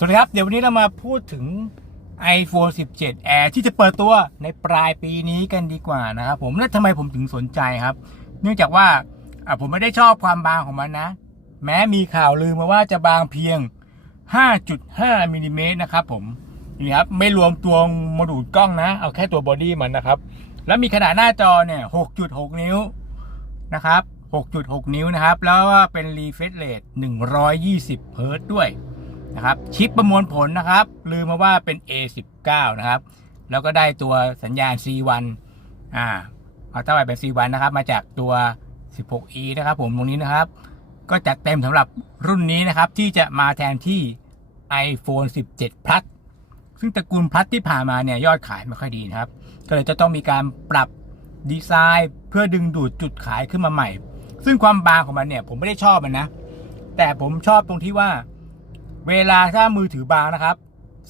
สวัสดีครับ เดี๋ยววันนี้เรามาพูดถึง iPhone 17 Air ที่จะเปิดตัวในปลายปีนี้กันดีกว่านะครับผมและทำไมผมถึงสนใจครับ เนื่องจากว่าผมไม่ได้ชอบความบางของมันนะ แม้มีข่าวลือมาว่าจะบางเพียง 5.5มิลลิเมตรนะครับผมนี่ครับไม่รวมตัวโมดูลกล้องนะ เอาแค่ตัวบอดี้มันนะครับ แล้วมีขนาดหน้าจอเนี่ย 6.6 นิ้วนะครับ 6.6 นิ้วนะครับ แล้วเป็น refresh rate 120เฮิร์ตซ์ด้วย นะครับ ชิปประมวลผลนะครับ ลืมมาว่าเป็น A19 นะครับ แล้วก็ได้ตัวสัญญาณ C1 อ่าเอาถ้าไปเป็น C1 นะครับ มาจากตัว 16E นะครับ ผมตรงนี้นะครับ ก็จัดเต็มสำหรับรุ่นนี้นะครับ ที่จะมาแทนที่ iPhone 17 Plus ซึ่งตระกูล Plus ที่ผ่านมาเนี่ยยอดขายไม่ค่อยดีนะครับ ก็เลยจะต้องมีการปรับดีไซน์เพื่อดึงดูดจุดขายขึ้นมาใหม่ ซึ่งความบางของมันเนี่ยผมไม่ได้ชอบมันนะ แต่ผมชอบตรงที่ว่า เวลาถ้ามือถือบางนะครับ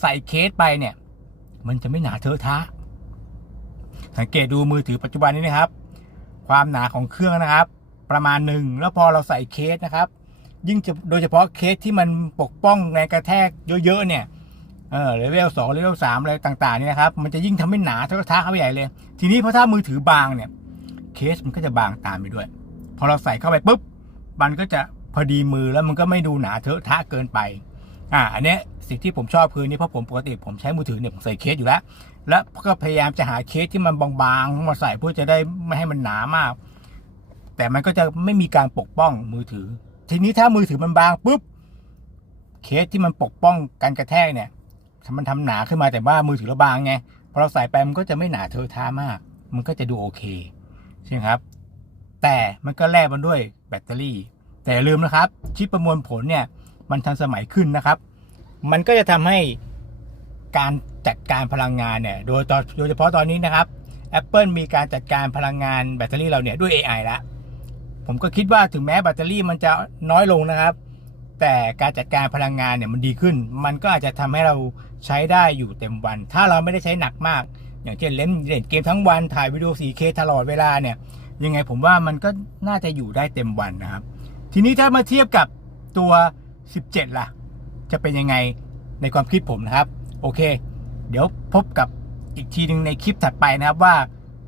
ใส่เคสไปเนี่ย มันจะไม่หนาเทอะทะ สังเกตดูมือถือปัจจุบันนี้นะครับ ความหนาของเครื่องนะครับ ประมาณหนึ่งแล้วพอเราใส่เคสนะครับ ยิ่งจะโดยเฉพาะเคสที่มันปกป้องในกระแทกเยอะๆเนี่ยเออเลเวลสองเลเวลสามอะไรต่างๆเนี่ยนะครับมันจะยิ่งทำให้หนาเทอะทะเข้าไปใหญ่เลย ทีนี้เพราะถ้ามือถือบางเนี่ยเคสมันก็จะบางตามไปด้วย พอเราใส่เข้าไปปุ๊บมันก็จะพอดีมือแล้วมันก็ไม่ดูหนาเทอะทะเกินไป อ่าอันเนี้ยสิ่งที่ผมชอบคือนี่เพราะผมปกติผมใช้มือถือเนี่ยผมใส่เคสอยู่แล้ว แล้วก็พยายามจะหาเคสที่มันบางๆมาใส่เพื่อจะได้ไม่ให้มันหนามาก แต่มันก็จะไม่มีการปกป้องมือถือ ทีนี้ถ้ามือถือมันบางปุ๊บเคสที่มันปกป้องการกระแทกเนี่ยมันทำหนาขึ้นมาแต่ว่ามือถือเราบางไงพอเราใส่ไปมันก็จะไม่หนาเทอะทามาก มันก็จะดูโอเคใช่ไหมครับ แต่มันก็แลกมันด้วยแบตเตอรี่ แต่ลืมนะครับ ชิปประมวลผลเนี่ย มันทันสมัยขึ้นนะครับ มันก็จะทำให้การจัดการพลังงานเนี่ย โดยตอนโดยเฉพาะตอนนี้นะครับ Apple มีการจัดการพลังงานแบตเตอรี่เราเนี่ยด้วย AI แล้ว ผมก็คิดว่าถึงแม้แบตเตอรี่มันจะน้อยลงนะครับ แต่การจัดการพลังงานเนี่ยมันดีขึ้น มันก็อาจจะทำให้เราใช้ได้อยู่เต็มวัน ถ้าเราไม่ได้ใช้หนักมาก อย่างเช่นเล่นเล่นเกมทั้งวันถ่ายวิดีโอ 4K ตลอดเวลาเนี่ย ยังไงผมว่ามันก็น่าจะอยู่ได้เต็มวันนะครับ ทีนี้ถ้ามาเทียบกับตัว 17 ล่ะ จะเป็นยังไงในความคิดผมนะครับ โอเค เดี๋ยวพบกับอีกทีหนึ่งในคลิปถัดไปนะครับว่า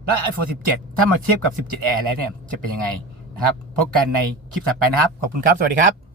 แล้ว iPhone 17 ถ้ามาเทียบกับ 17 Air แล้วเนี่ย จะเป็นยังไงนะครับ พบกันในคลิปถัดไปนะครับ ขอบคุณครับ สวัสดีครับ